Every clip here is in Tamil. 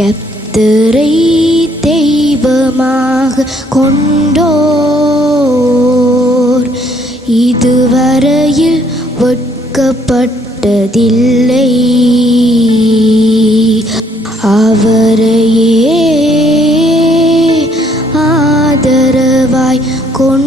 கத்தரை தெய்வமாக கொண்டோர். இதுவரையில் ஒட்கப்பட்டதில்லை அவரையே ஆதரவாய் கொண்டோர்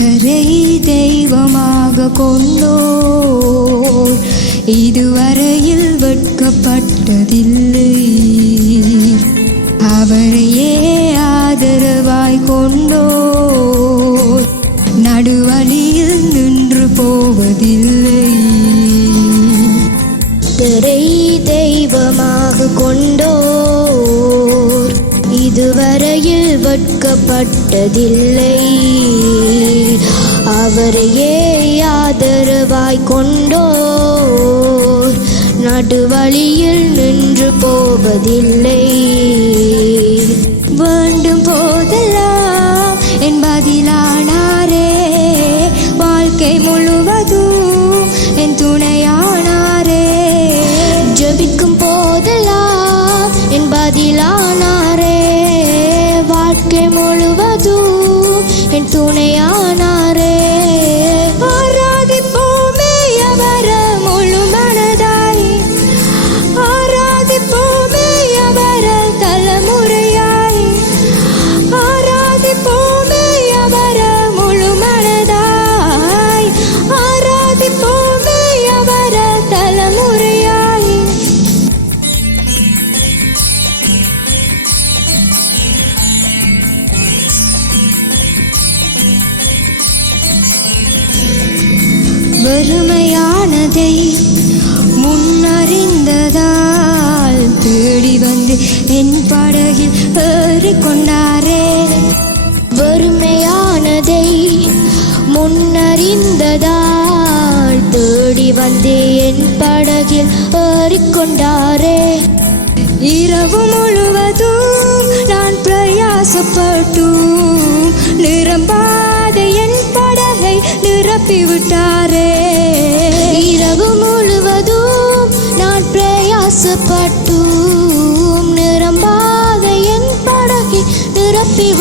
கத்தரை தெய்வமாக கொண்டோர். இதுவரையில் வெட்கப்பட்டதில்லை. அவரையே ஆதரவாய் கொண்டோர். நடுவழியில் நின்று போவதில்லை. திரை தெய்வமாக கொண்டோர். இதுவரையில் வட்கப்பட்டதில்லை. அவரையே ஆதரவாய் கொண்டோர். நடுவழியில் நின்று போவதில்லை. வேண்டும் போதெல்லாம் என் பதிலானாரே. வாழ்க்கை முழுவதும் என் துணையானாரே. ஜபிக்கும் போதெல்லாம் என் பதிலானாரே. வாழ்க்கை முழுவதும் என் துணையானாரே. வறுமையானதை முன்னறிந்ததால் தேடி வந்து என் படகில் ஏறிக்கொண்டாரே. வறுமையானதை முன்னறிந்ததால் தேடி வந்து என் படகில் ஏறிக்கொண்டாரே. இரவு முழுவதும் நான் பிரயாசப்பட்டும் நிரம்பா நிரப்பிவிட்டாரே. இரவு முழுவதும் நான் பிரயாசப்பட்டும். நிரம்பாத என் படகை நிரப்பி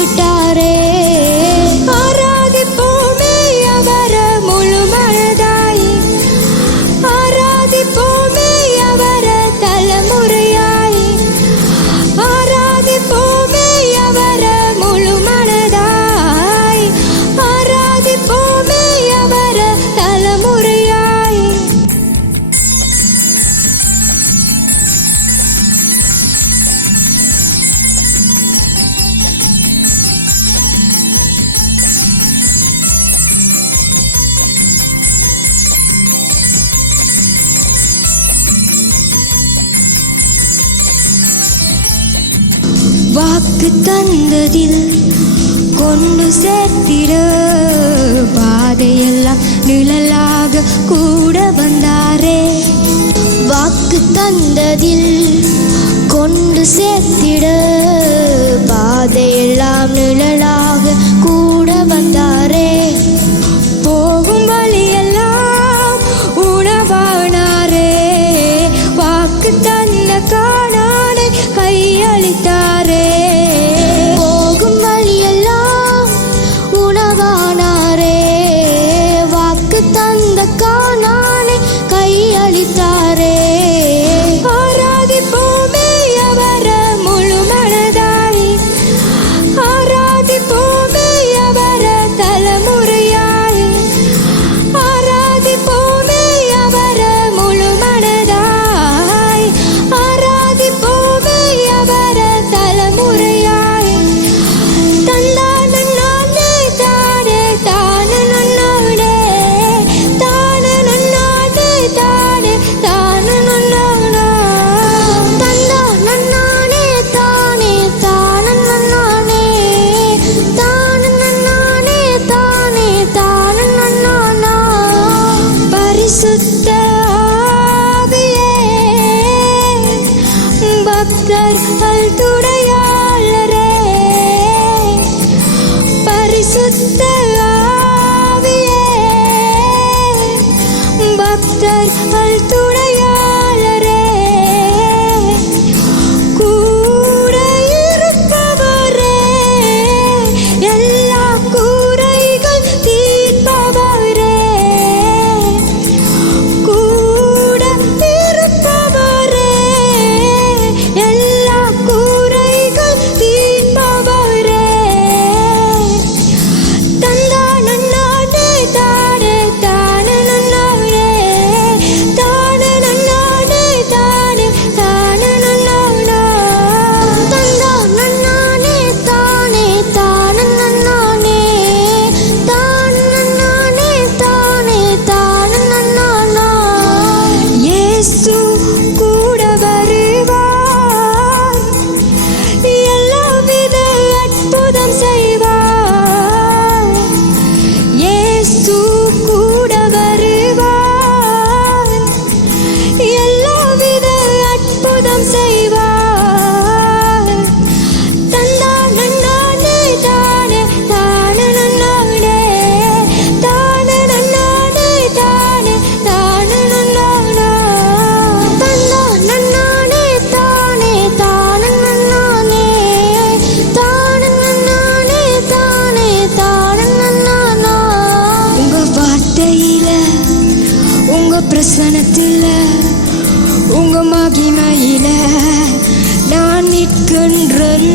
தந்ததில் கொண்டு சேர்த்திட. பாதையெல்லாம் நிழலாக கூட வந்தாரே. வாக்கு தந்ததில் கொண்டு சேர்த்திட. பாதையெல்லாம் நிழலாக கூட வந்தாரே. Dr. Altura tu வசனத்தில் உங்க மகிமையில நான் நிற்கின்றேன்.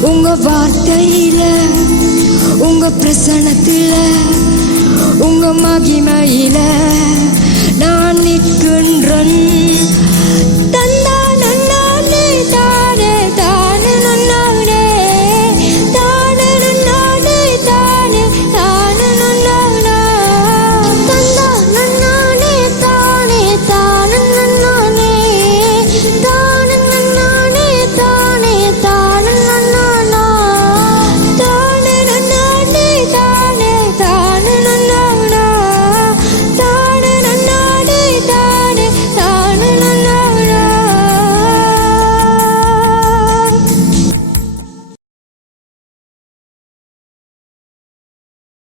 உங்க வார்த்தையில உங்க பிரசனத்தில் உங்க மகிமையில நான் நிற்கின்றேன்.